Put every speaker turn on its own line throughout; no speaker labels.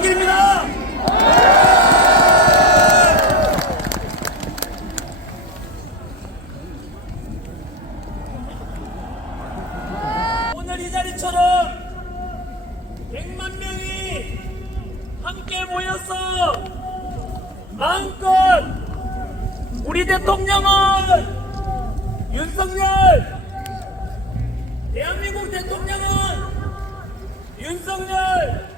한길입니다. 네. 오늘 이 자리처럼 100만 명이 함께 모여서 마음껏 우리 대통령은 윤석열 대한민국 대통령은 윤석열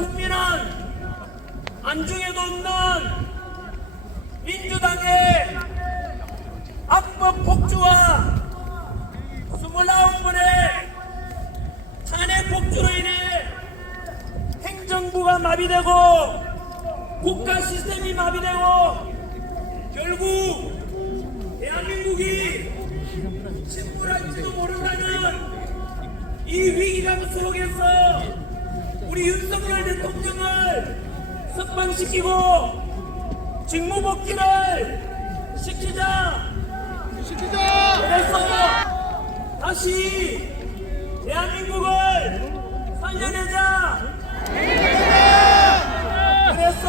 국민은 안중에도 없는 민주당의 악법 폭주와 29번의 탄핵 폭주로 인해 행정부가 마비되고 국가 시스템이 마비되고 결국 대한민국이 침몰할지도 모른다는 이 위기감 속에서 우리 윤석열 대통령을 석방시키고 직무복귀를 시키자. 그래서 다시 대한민국을 살려내자. 그래서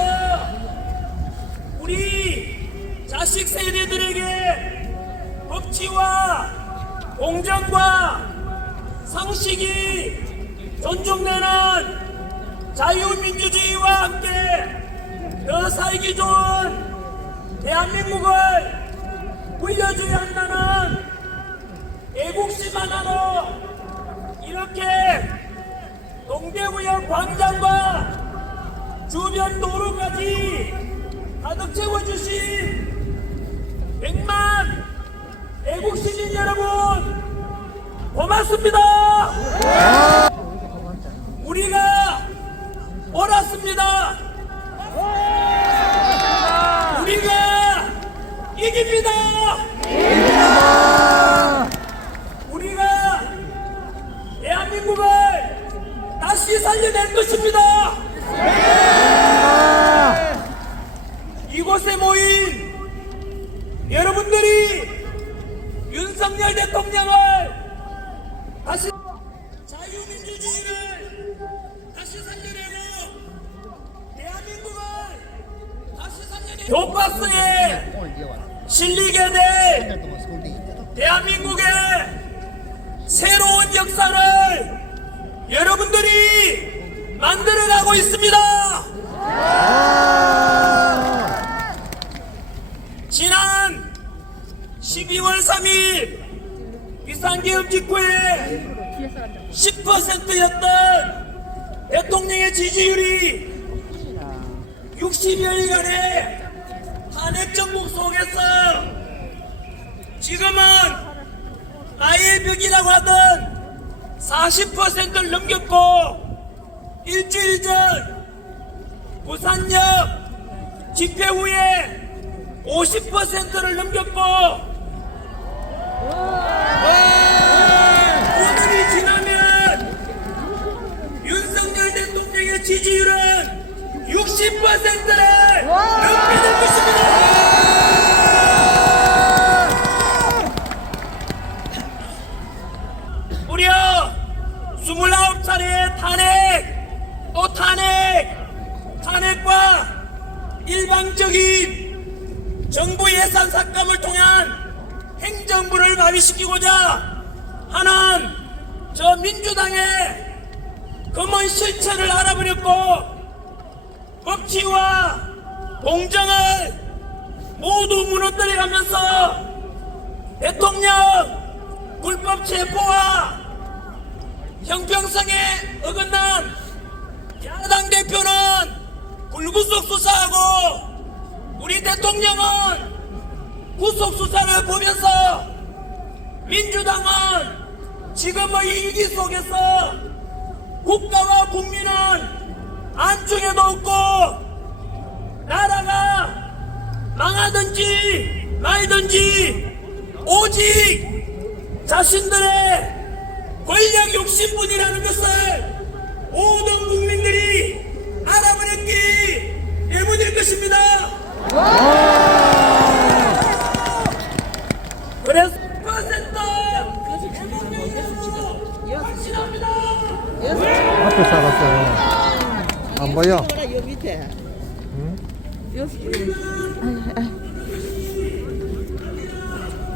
우리 자식 세대들에게 법치와 공정과 상식이 존중되는 자유민주주의와 함께 더 살기 좋은 대한민국을 물려줘야 한다는 애국심 하나로 이렇게 동대구역 광장과 주변 도로까지 가득 채워주신 백만 애국시민 여러분 고맙습니다. 우리가 옳았습니다. 우리가 이깁니다. 우리가 대한민국을 다시 살려낼 것입니다. 이곳에 모인 여러분들이 윤석열 대통령을 다시 자유민주주의를 다시 살려내고 대한민국을 다시 살려내고 교과서에 실리게 될 대한민국의 새로운 역사를 여러분들이 만들어가고 있습니다. 지난 12월 3일 비상계엄 직후에 10%였던 대통령의 지지율이 60여일간의 탄핵 정국 속에서 지금은 나의 벽이라고 하던 40%를 넘겼고 일주일 전 부산역 집회 후에 50%를 넘겼고 오늘이 지나면 윤석열 대통령의 지지율은 60%를 넘게 될 것입니다. 무려 29차례의 탄핵, 또 탄핵, 탄핵과 일방적인 정부 예산 삭감을 통한 행정부를 마비시키고자 하는 저 민주당의 검은 실체를 알아버렸고 법치와 공정을 모두 무너뜨려가면서 대통령 불법 체포와 형평성에 어긋난 야당 대표는 불구속 수사하고 우리 대통령은 구속 수사를 보면서 민주당은 지금의 위기 속에서 국가와 국민은 안중에도 없고 나라가 망하든지 말든지 오직 자신들의 권력 욕심뿐이라는 것을 모든 국민들이 알아버렸기 때문일 것입니다. 그래서 퍼센트 확신합니다.
앞에 살았어요. 안 보여?
요 밑에. 여기.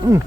응.